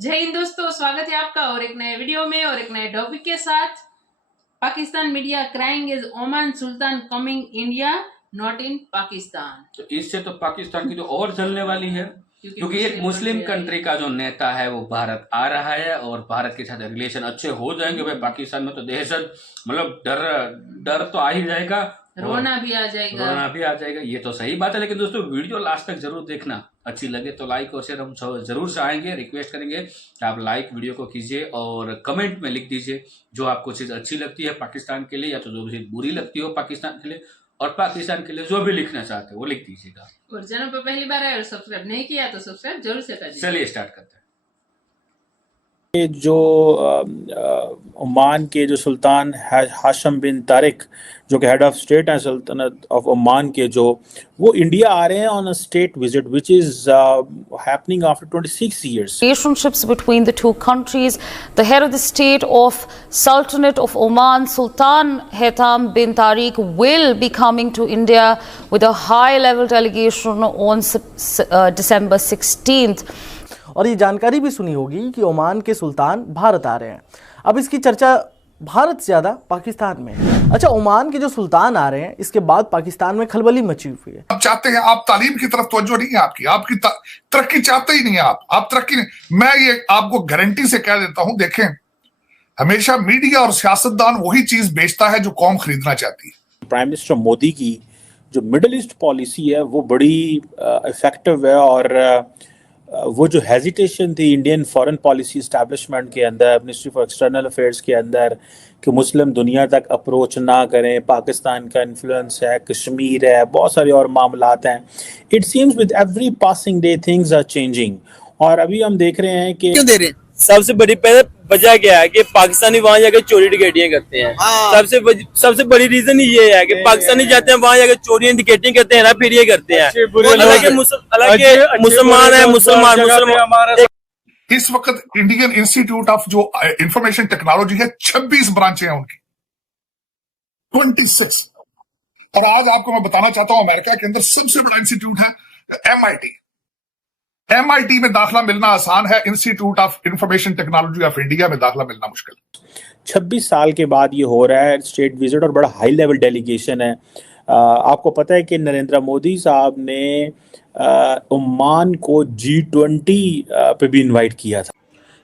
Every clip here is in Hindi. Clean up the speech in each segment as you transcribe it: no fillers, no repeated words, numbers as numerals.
जय हिंद दोस्तों, स्वागत है आपका और एक नए वीडियो में और एक नए टॉपिक के साथ। Pakistan media crying is Oman Sultan coming India not in Pakistan. तो इससे तो पाकिस्तान की तो और जलने वाली है, क्योंकि एक मुस्लिम कंट्री का जो नेता है वो भारत आ रहा है और भारत के साथ रिलेशन अच्छे हो जाएंगे। भाई पाकिस्तान में तो दहशत मतलब डर तो आ ही जाएगा, रोना भी आ जाएगा। ये तो सही बात है। लेकिन दोस्तों वीडियो लास्ट तक जरूर देखना, अच्छी लगे तो लाइक और शेयर हम जरूर चाहेंगे, रिक्वेस्ट करेंगे कि आप लाइक वीडियो को कीजिए और कमेंट में लिख दीजिए जो आपको चीज़ अच्छी लगती है पाकिस्तान के लिए, या तो जो चीज़ बुरी लगती हो पाकिस्तान के लिए, और पाकिस्तान के लिए जो भी लिखना चाहते हो वो लिख दीजिएगा। और चैनल पर पहली बार आए और सब्सक्राइब नहीं किया तो सब्सक्राइब जरूर से करिए। चलिए स्टार्ट करते हैं। जो ओमान के जो सुल्तान हाशम बिन तारिक जो कि हेड ऑफ स्टेट हैं सल्तनत ऑफ ओमान के, जो वो इंडिया आ रहे हैं on a state visit which is happening after 26 years. Relationships between the two countries. The head of the state of Sultanate of Oman, Sultan Haitham bin Tariq, will be coming to India with a high-level delegation on December 16th. और ये जानकारी भी सुनी होगी कि ओमान के सुल्तान भारत आ रहे हैं। अब इसकी चर्चा भारत से ज़्यादा पाकिस्तान में है। अच्छा, ओमान के जो सुल्तान आ रहे हैं, इसके बाद पाकिस्तान में खलबली मची हुई है। आप चाहते हैं, आप तालीम की तरफ तवज्जो नहीं है आपकी तरक्की चाहते ही नहीं है आप तरक्की नहीं। मैं ये आपको गारंटी से कह देता हूं, देखें, हमेशा मीडिया और सियासतदान वही चीज बेचता है जो कौम खरीदना चाहती है। प्राइम मिनिस्टर मोदी की जो मिडिल ईस्ट पॉलिसी है वो बड़ी इफेक्टिव है, और वो जो हेजिटेशन थी इंडियन फॉरेन पॉलिसी इस्टेब्लिशमेंट के अंदर, मिनिस्ट्री फॉर एक्सटर्नल अफेयर्स के अंदर, कि मुस्लिम दुनिया तक अप्रोच ना करें, पाकिस्तान का इन्फ्लुएंस है, कश्मीर है, बहुत सारे और मामलात हैं। It seems with every passing day things are changing. और अभी हम देख रहे हैं कि क्यों दे रहे हैं? सबसे बड़ी वजह क्या है कि पाकिस्तानी वहां जाकर चोरी डकैतियां करते हैं। सबसे बड़ी रीजन ये है कि पाकिस्तानी जाते हैं वहां जाकर चोरी डकैतियां करते हैं ना, फिर ये करते हैं। हालांकि मुसलमान है, मुसलमान इस वक्त इंडियन इंस्टीट्यूट ऑफ जो इंफॉर्मेशन टेक्नोलॉजी है, 26 ब्रांचें हैं उनकी, 26। और आज आपको मैं बताना चाहता हूं, अमेरिका के अंदर सबसे बड़ा इंस्टीट्यूट है MIT में दाखिला मिलना आसान है, institute of information technology of India में दाखिला मिलना मुश्किल। 26 साल के बाद ये हो रहा है स्टेट विजिट, और बड़ा हाई लेवल डेलीगेशन है। आपको पता है कि नरेंद्र मोदी साहब ने ओमान को G20 पे भी इनवाइट किया था।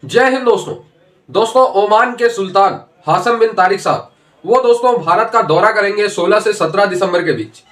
जय हिंद दोस्तों, ओमान के सुल्तान हाशम बिन तारिक साहब वो दोस्तों भारत का दौरा करेंगे 16 से 17 दिसंबर के बीच,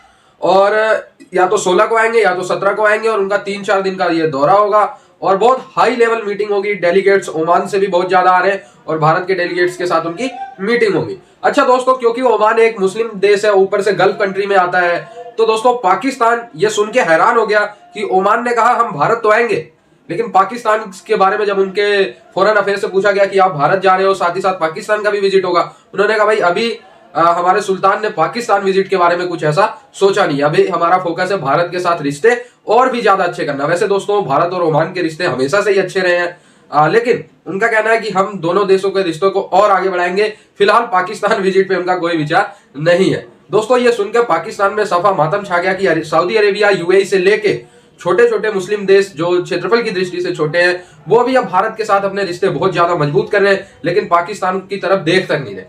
और या तो 16 को आएंगे या तो 17 को आएंगे, और उनका 3-4 दिन का ये दौरा होगा और बहुत हाई लेवल मीटिंग होगी। डेलीगेट्स ओमान से भी बहुत ज्यादा आ रहे हैं और भारत के डेलीगेट्स के साथ उनकी मीटिंग होगी। अच्छा दोस्तों, क्योंकि ओमान एक मुस्लिम देश है, ऊपर से गल्फ कंट्री में आता है, तो दोस्तों पाकिस्तान ये सुन के हैरान हो गया कि ओमान ने कहा हम भारत तो आएंगे, लेकिन पाकिस्तान के बारे में जब उनके फॉरेन अफेयर से पूछा गया कि आप भारत जा रहे हो, साथ ही साथ पाकिस्तान का भी विजिट होगा, उन्होंने कहा भाई अभी हमारे सुल्तान ने पाकिस्तान विजिट के बारे में कुछ ऐसा सोचा नहीं, अभी हमारा फोकस है भारत के साथ रिश्ते और भी ज्यादा अच्छे करना। वैसे दोस्तों भारत और ओमान के रिश्ते हमेशा से ही अच्छे रहे हैं, लेकिन उनका कहना है कि हम दोनों देशों के रिश्तों को और आगे बढ़ाएंगे। फिलहाल पाकिस्तान विजिट पे उनका कोई विचार नहीं है। दोस्तों ये सुनकर पाकिस्तान में सफा मातम छा गया कि सऊदी अरेबिया, UAE से लेके छोटे छोटे मुस्लिम देश जो क्षेत्रफल की दृष्टि से छोटे हैं, वो भी अब भारत के साथ अपने रिश्ते बहुत ज्यादा मजबूत कर रहे हैं, लेकिन पाकिस्तान की तरफ देख तक नहीं रहे।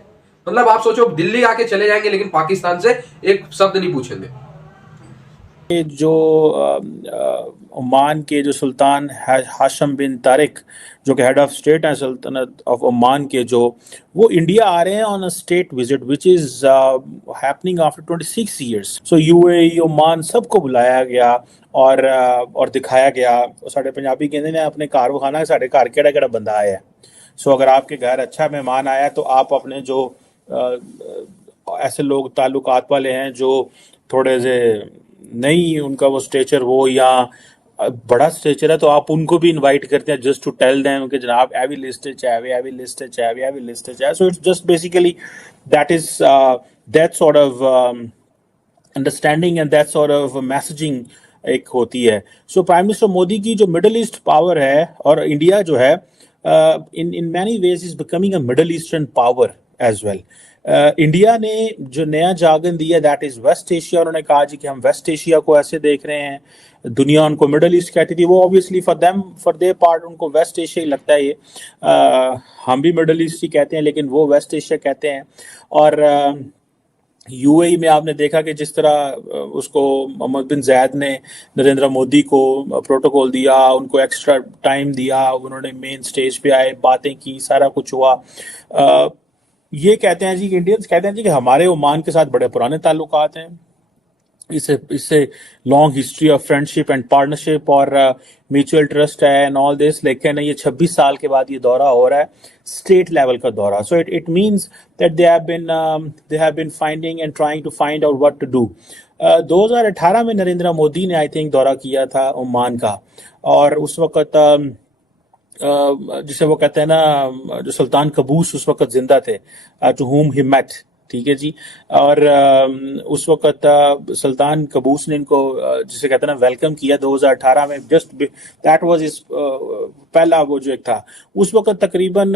मतलब आप सोचो, दिल्ली आके चले जाएंगे लेकिन पाकिस्तान से एक शब्द नहीं पूछेंगे। जो ओमान के जो सुल्तान हाशम बिन तारिक जो कि हेड ऑफ स्टेट हैं सल्तनत ऑफ ओमान के, जो वो इंडिया आ रहे हैं on a state visit which is happening after 26 years. So UAE Oman सबको बुलाया गया और दिखाया गया। साढ़े पंजाबी कहते हैं अपने घर विखाना, साढ़े घर केड़ा केड़ा बंदा आया है। सो अगर आपके घर अच्छा मेहमान आया तो आप अपने जो ऐसे लोग ताल्लुकात वाले हैं जो थोड़े से नहीं उनका वो स्टेचर हो या बड़ा स्टेचर है, तो आप उनको भी इनवाइट करते हैं जस्ट टू टेल देम कि जनाब एवी लिस्ट है। So it's just basically that is that sort of understanding and that sort of messaging एक होती है। सो प्राइम मिनिस्टर मोदी की जो मिडिल ईस्ट पावर है, और इंडिया जो है in many ways is becoming a Middle Eastern power as well. India ने जो नया जार्गन दिया दैट इज वेस्ट एशिया, उन्होंने कहा जी कि हम वेस्ट एशिया को ऐसे देख रहे हैं, दुनिया उनको मिडल ईस्ट कहती थी, वो obviously for them for their part उनको वेस्ट एशिया ही लगता है ये। हम भी मिडल ईस्ट ही कहते हैं लेकिन वो वेस्ट एशिया कहते हैं। और यूएई में आपने देखा कि जिस तरह उसको मोहम्मद बिन जायद ने नरेंद्र मोदी को प्रोटोकॉल दिया, उनको एक्स्ट्रा टाइम दिया, उन्होंने मेन स्टेज पे आए, बातें की, सारा कुछ हुआ। ये कहते हैं जी कि इंडियंस कहते हैं जी कि हमारे ओमान के साथ बड़े पुराने ताल्लुकात हैं, इससे long history of friendship and partnership और म्यूचुअल ट्रस्ट है एंड ऑल दिस, लेकिन ये 26 साल के बाद ये दौरा हो रहा है, स्टेट लेवल का दौरा। So it means that they have been finding and trying to find out what to do. 2018 में नरेंद्र मोदी ने आई थिंक दौरा किया था ओमान का, और उस वक्त जिसे वो कहते हैं ना, जो सुल्तान कबूस उस वक्त जिंदा थे, टू हुम ही मेट, ठीक है जी। और उस वक्त सुल्तान कबूस ने इनको जिसे कहते हैं ना वेलकम किया 2018 में, जस्ट दैट वाज इज पहला वो जो एक था। उस वक्त तकरीबन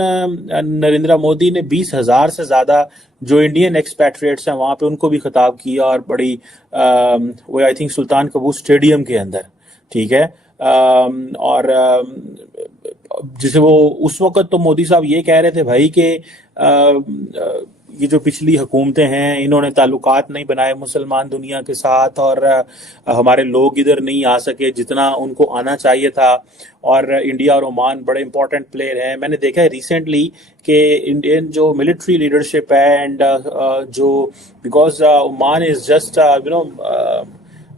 नरेंद्र मोदी ने 20,000 से ज्यादा जो इंडियन एक्सपैट्रिएट्स हैं वहां पे उनको भी खिताब किया, और बड़ी वो I think Sultan Qabus stadium के अंदर, ठीक है। और जिसे वो उस वक्त तो मोदी साहब ये कह रहे थे भाई कि ये जो पिछली हुकूमतें हैं इन्होंने ताल्लुकात नहीं बनाए मुसलमान दुनिया के साथ, और हमारे लोग इधर नहीं आ सके जितना उनको आना चाहिए था, और इंडिया और ओमान बड़े इंपॉर्टेंट प्लेयर हैं। मैंने देखा है रिसेंटली कि इंडियन जो मिलिट्री लीडरशिप है एंड जो because Oman is just you know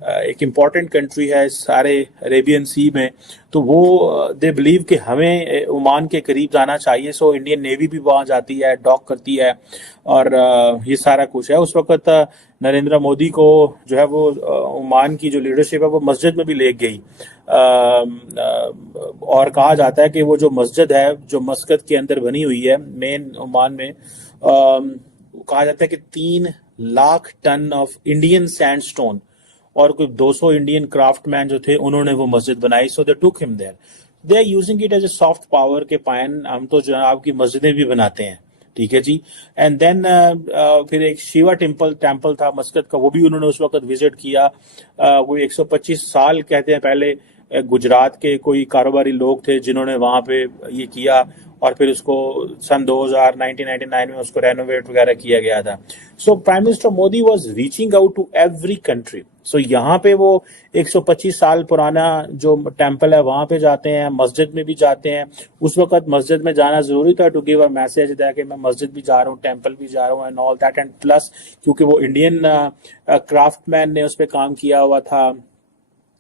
एक इम्पॉर्टेंट कंट्री है सारे अरेबियन सी में, तो वो दे बिलीव कि हमें ओमान के करीब जाना चाहिए। सो इंडियन नेवी भी वहाँ जाती है, डॉक करती है, और ये सारा कुछ है। उस वक्त नरेंद्र मोदी को जो है वो ओमान की जो लीडरशिप है वो मस्जिद में भी ले गई, और कहा जाता है कि वो जो मस्जिद है जो मस्कत के अंदर बनी हुई है मेन ओमान में, कहा जाता है कि 3 lakh ton of Indian sandstone और कोई 200 इंडियन क्राफ्टमैन जो थे उन्होंने वो मस्जिद बनाई। So they took him there, they are using it as a soft power के पायन हम तो जनाब की मस्जिदें भी बनाते हैं, ठीक है जी। एंड देन फिर एक शिवा टेम्पल था मस्कत का, वो भी उन्होंने उस वक्त विजिट किया। वो 125 साल कहते हैं पहले गुजरात के कोई कारोबारी लोग थे जिन्होंने वहां पे ये किया, और फिर उसको सन 1999 में उसको रेनोवेट वगैरह किया गया था। So prime minister Modi was reaching out to every country. So यहाँ पे वो 125 साल पुराना जो टेम्पल है वहां पे जाते हैं, मस्जिद में भी जाते हैं। उस वक्त मस्जिद में जाना जरूरी था to give a message that कि मैं मस्जिद भी जा रहा हूँ, टेम्पल भी जा रहा हूँ and all that, and plus क्योंकि वो इंडियन क्राफ्टमैन ने उस पर काम किया हुआ था,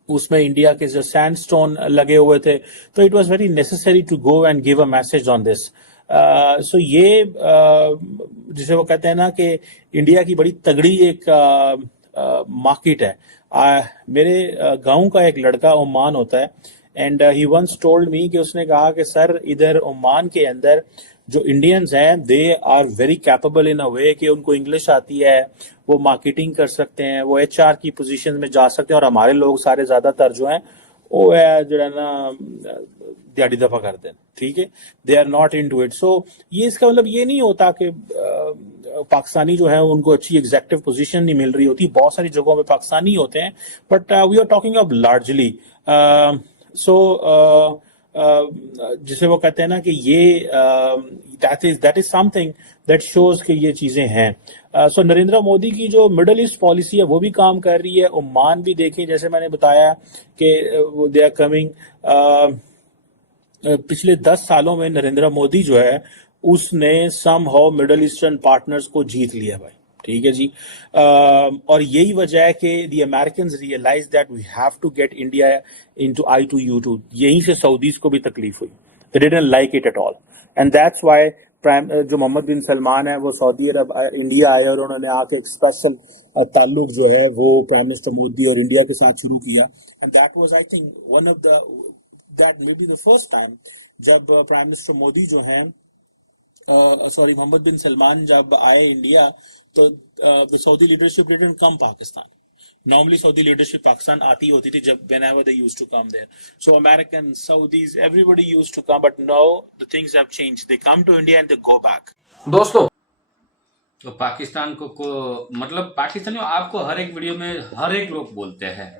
उसमें इंडिया के जो सैंडस्टोन लगे हुए थे, तो it was very necessary to go and give a message on this. So ये जिसे वो कहते हैं ना कि इंडिया की बड़ी तगड़ी एक मार्केट है। मेरे गांव का एक लड़का ओमान होता है, and he once told me कि उसने कहा कि सर इधर ओमान के अंदर जो इंडियंस हैं दे आर वेरी कैपेबल इन अ वे कि उनको इंग्लिश आती है, वो मार्केटिंग कर सकते हैं, वो HR की पोजीशन में जा सकते हैं, और हमारे लोग सारे ज्यादातर जो हैं वो है जो है ना दिहाड़ी दफा करते हैं, ठीक है, they are not into it. So ये इसका मतलब ये नहीं होता कि पाकिस्तानी जो है उनको अच्छी एग्जेक्टिव पोजीशन नहीं मिल रही होती, बहुत सारी जगहों पे पाकिस्तानी होते हैं, but we are talking of largely. So जिसे वो कहते हैं ना कि ये that is something that shows कि ये चीजें हैं। सो नरेंद्र मोदी की जो मिडल ईस्ट पॉलिसी है वो भी काम कर रही है। ओमान भी देखें, जैसे मैंने बताया कि वो दे आर कमिंग। पिछले 10 सालों में नरेंद्र मोदी जो है उसने somehow Middle Eastern partners को जीत लिया भाई, ठीक है जी। और यही वजह है कि the Americans realise that we have to get India into I2U2। यहीं से सऊदीज को भी तकलीफ हुई, they didn't like it at all, and that's why जो मोहम्मद बिन सलमान है वो सऊदी अरब इंडिया आए और उन्होंने आके एक स्पेशल ताल्लुक जो है वो प्राइम मिनिस्टर मोदी और इंडिया के साथ शुरू किया। And that was I think one of the that may be the first time जब प्राइम मिनिस्टर मोदी जो है मोहम्मद बिन सलमान जब आए इंडिया, तो the Saudi leadership didn't come Pakistan. Normally Saudi leadership Pakistan आती होती थी जब whenever they used to come there. So Americans, Saudis, everybody used to come, but now the things have changed. They come to India and they go back. दोस्तों, तो पाकिस्तान को मतलब पाकिस्तानियों आपको हर एक वीडियो में हर एक लोग बोलते हैं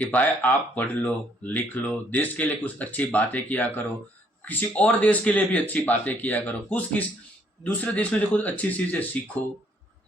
कि भाई आप पढ़ लो, लिख लो, देश के लिए कुछ अच्छी बातें किया करो, किसी और देश के लिए भी अच्छी बातें किया करो, किस दूसरे देश में जो कुछ अच्छी चीजें सीखो।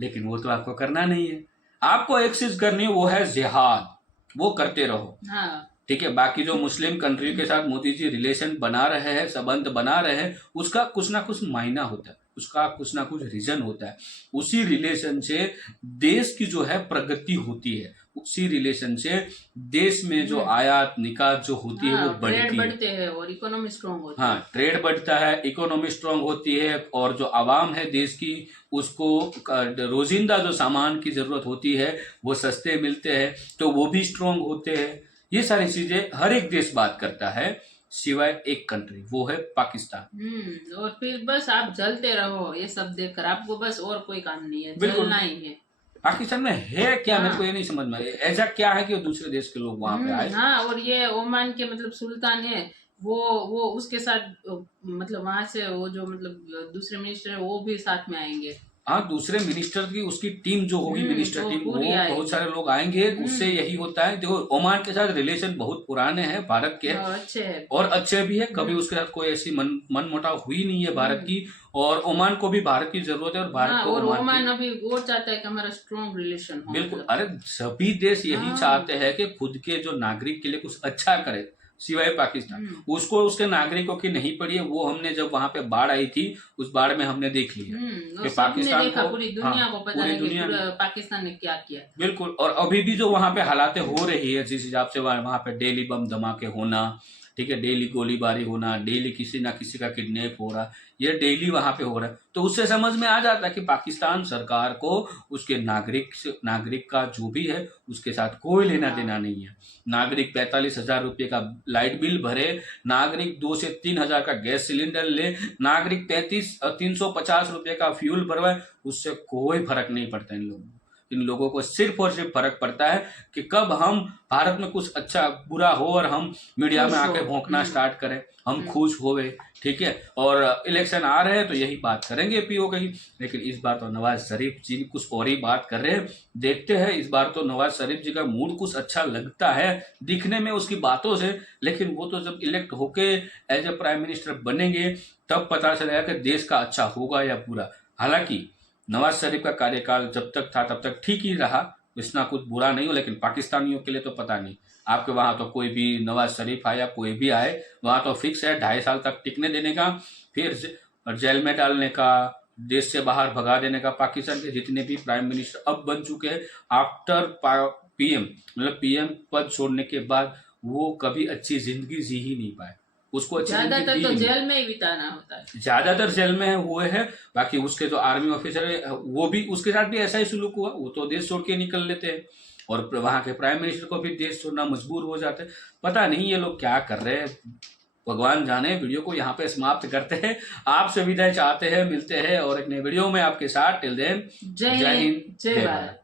लेकिन वो तो आपको करना नहीं है। आपको एक चीज करनी है, वो है जिहाद, वो करते रहो। हाँ, ठीक है। बाकी जो मुस्लिम कंट्री के साथ मोदी जी रिलेशन बना रहे हैं, संबंध बना रहे हैं, उसका कुछ ना कुछ मायना होता है, उसका कुछ ना कुछ रीजन होता है। उसी रिलेशन से देश की जो है प्रगति होती है, उसी रिलेशन से देश में जो आयात निकात जो होती है वो बढ़ती ट्रेड है, बढ़ते हैं और इकोनॉमी स्ट्रांग होती है। हाँ, ट्रेड बढ़ता है, इकोनॉमी स्ट्रांग होती है, और जो आवाम है देश की, उसको रोजिंदा जो सामान की जरूरत होती है वो सस्ते मिलते हैं, तो वो भी स्ट्रांग होते हैं। ये सारी चीजें हर एक देश बात करता है, सिवाय एक कंट्री, वो है पाकिस्तान। और फिर बस आप जलते रहो ये सब देखकर, आपको बस और कोई काम नहीं है, बिल्कुल। जलना ही है। पाकिस्तान में है क्या, मेरे को ये नहीं समझ में आया, ऐसा क्या है कि दूसरे देश के लोग वहां पे आए। हाँ, और ये ओमान के मतलब सुल्तान है, वो उसके साथ मतलब वहां से वो जो मतलब दूसरे मिनिस्टर है वो भी साथ में आएंगे। हाँ, दूसरे मिनिस्टर की उसकी टीम जो होगी, मिनिस्टर वो टीम, वो पूरी आएगी। बहुत सारे लोग आएंगे। उससे यही होता है, देखो ओमान के साथ रिलेशन बहुत पुराने हैं भारत के, अच्छे है और अच्छे भी है। कभी उसके साथ कोई ऐसी मन मुटाव हुई नहीं है भारत की, और ओमान को भी भारत की जरूरत है, और भारत को और ओमान ओमान की। अभी वो चाहता है कि हमारा स्ट्रॉन्ग रिलेशन हो। बिल्कुल, मतलब। अरे सभी देश यही चाहते हैं कि खुद के जो नागरिक के लिए कुछ अच्छा करे, सिवाय पाकिस्तान। उसको उसके नागरिकों की नहीं पड़ी है। वो हमने जब वहां पे बाढ़ आई थी, उस बाढ़ में हमने देख लिया कि पाकिस्तान को, पूरी दुनिया को पता है कि पाकिस्तान ने क्या किया। बिल्कुल। और अभी भी जो वहां पे हालातें हो रही है, जिस हिसाब से वहां पे डेली बम धमाके होना, ठीक है, डेली गोलीबारी होना, डेली किसी ना किसी का किडनैप हो रहा, ये डेली वहां पे हो रहा है, तो उससे समझ में आ जाता है कि पाकिस्तान सरकार को उसके नागरिक का जो भी है उसके साथ कोई लेना देना नहीं है। नागरिक 45,000 रुपये का लाइट बिल भरे, नागरिक 2 से 3 हजार का गैस सिलेंडर ले, नागरिक 350 रुपये का फ्यूल भरवाए, उससे कोई फर्क नहीं पड़ता इन लोगों को सिर्फ और सिर्फ फर्क पड़ता है कि कब हम भारत में कुछ अच्छा बुरा हो और हम मीडिया में आके भौंकना स्टार्ट करें, हम खुश होवे, ठीक है। और इलेक्शन आ रहे हैं तो यही बात करेंगे पीओ कहीं। लेकिन इस बार तो नवाज शरीफ जी कुछ और ही बात कर रहे हैं, देखते हैं। इस बार तो नवाज शरीफ जी का मूड कुछ अच्छा लगता है दिखने में उसकी बातों से, लेकिन वो तो जब इलेक्ट होके एज ए प्राइम मिनिस्टर बनेंगे तब पता चलेगा कि देश का अच्छा होगा या बुरा। हालांकि नवाज शरीफ का कार्यकाल जब तक था तब तक ठीक ही रहा, इतना कुछ बुरा नहीं हो, लेकिन पाकिस्तानियों के लिए तो पता नहीं। आपके वहां तो कोई भी नवाज शरीफ आए या कोई भी आए, वहां तो फिक्स है 2.5 साल तक टिकने देने का, फिर जेल में डालने का, देश से बाहर भगा देने का। पाकिस्तान के जितने भी प्राइम मिनिस्टर अब बन चुके हैं आफ्टर पीएम, मतलब पीएम पद छोड़ने के बाद, वो कभी अच्छी जिंदगी जी ही नहीं पाए। उसको ज्यादातर तो जेल में ही बिताना होता है, ज्यादातर जेल में हुए हैं। बाकी उसके जो आर्मी ऑफिसर है वो भी, उसके साथ भी ऐसा ही सुलूक हुआ, वो तो देश छोड़ के निकल लेते हैं, और वहां के प्राइम मिनिस्टर को भी देश छोड़ना मजबूर हो जाते हैं। पता नहीं ये लोग क्या कर रहे हैं, भगवान जाने। वीडियो को यहाँ पे समाप्त करते हैं, आपसे विदाई चाहते हैं, मिलते हैं और एक नए वीडियो में आपके साथ। टिल देन, जय हिंद, जय भारत।